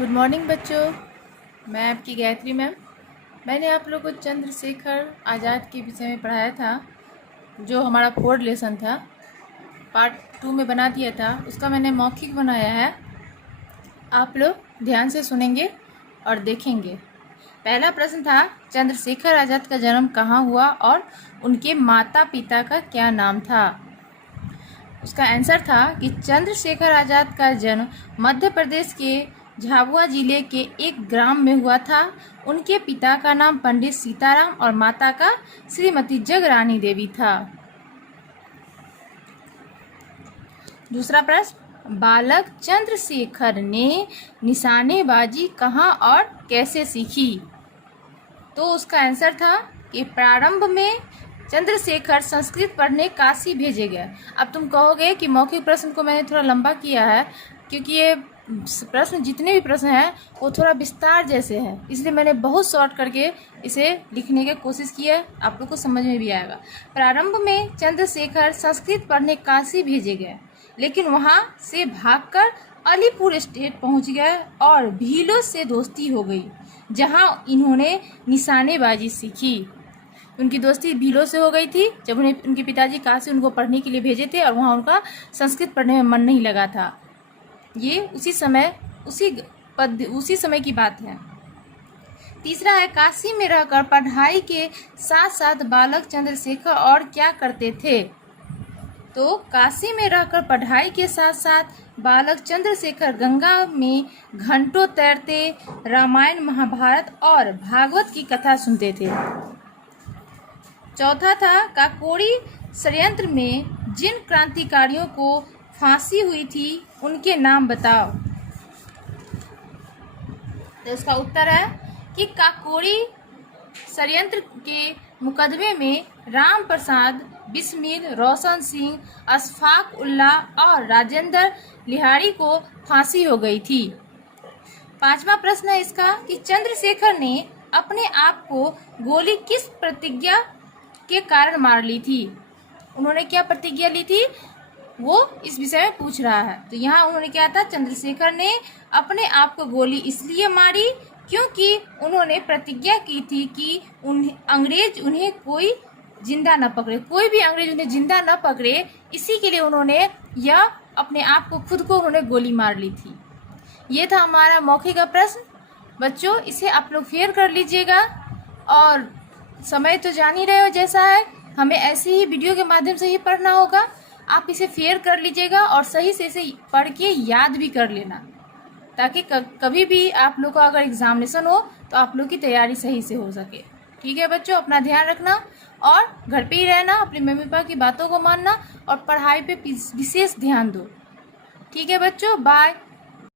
Good morning बच्चों। मैं आपकी गायत्री मैम। मैंने आप लोगों को चंद्रशेखर आज़ाद के विषय में पढ़ाया था, जो हमारा 4th लेसन था, पार्ट 2 में बना दिया था। उसका मैंने मौखिक बनाया है, आप लोग ध्यान से सुनेंगे और देखेंगे। पहला प्रश्न था, चंद्रशेखर आज़ाद का जन्म कहाँ हुआ और उनके माता पिता का क्या नाम था। उसका आंसर था कि चंद्रशेखर आज़ाद का जन्म मध्य प्रदेश के झाबुआ जिले के एक ग्राम में हुआ था। उनके पिता का नाम पंडित सीताराम और माता का श्रीमती जगरानी देवी था। दूसरा प्रश्न, बालक चंद्रशेखर ने निशानेबाजी कहाँ और कैसे सीखी। तो उसका आंसर था कि प्रारंभ में चंद्रशेखर संस्कृत पढ़ने काशी भेजे गए। अब तुम कहोगे कि मौखिक प्रश्न को मैंने थोड़ा लंबा किया है, क्योंकि ये प्रश्न जितने भी प्रश्न हैं वो थोड़ा विस्तार जैसे हैं, इसलिए मैंने बहुत शॉर्ट करके इसे लिखने की कोशिश की है। आप लोग को समझ में भी आएगा। प्रारंभ में चंद्रशेखर संस्कृत पढ़ने काशी भेजे गए, लेकिन वहाँ से भागकर अलीपुर स्टेट पहुँच गए और भीलों से दोस्ती हो गई, जहाँ इन्होंने निशानेबाजी सीखी। उनकी दोस्ती भीलों से हो गई थी जब उन्हें उनके पिताजी काशी उनको पढ़ने के लिए भेजे थे, और वहाँ उनका संस्कृत पढ़ने में मन नहीं लगा था। ये उसी समय की बात है। तीसरा है, काशी में रहकर पढ़ाई के साथ साथ बालक चंद्रशेखर और क्या करते थे। तो काशी में रहकर पढ़ाई के साथ साथ बालक चंद्रशेखर गंगा में घंटों तैरते, रामायण महाभारत और भागवत की कथा सुनते थे। चौथा था, काकोरी षड्यंत्र में जिन क्रांतिकारियों को फांसी हुई थी उनके नाम बताओ। तो इसका उत्तर है कि काकोरी षड्यंत्र के मुकदमे में राम प्रसाद बिस्मिल, रोशन सिंह, अशफाक उल्लाह और राजेंद्र लिहाड़ी को फांसी हो गई थी। पांचवा प्रश्न है इसका कि चंद्रशेखर ने अपने आप को गोली किस प्रतिज्ञा के कारण मार ली थी। उन्होंने क्या प्रतिज्ञा ली थी, वो इस विषय में पूछ रहा है। तो यहाँ उन्होंने क्या था, चंद्रशेखर ने अपने आप को गोली इसलिए मारी क्योंकि उन्होंने प्रतिज्ञा की थी कि अंग्रेज उन्हें कोई जिंदा न पकड़े, कोई भी अंग्रेज उन्हें जिंदा न पकड़े। इसी के लिए उन्होंने या अपने आप को खुद को उन्होंने गोली मार ली थी। ये था हमारा मौखिक का प्रश्न। बच्चों, इसे आप लोग फेयर कर लीजिएगा, और समय तो जान ही रहे हो जैसा है, हमें ऐसे ही वीडियो के माध्यम से ही पढ़ना होगा। आप इसे फेयर कर लीजिएगा और सही से इसे पढ़ के याद भी कर लेना, ताकि कभी भी आप लोग का अगर एग्जामिनेशन हो तो आप लोग की तैयारी सही से हो सके। ठीक है बच्चों, अपना ध्यान रखना और घर पे ही रहना, अपने मम्मी पापा की बातों को मानना और पढ़ाई पे विशेष ध्यान दो। ठीक है बच्चों, बाय।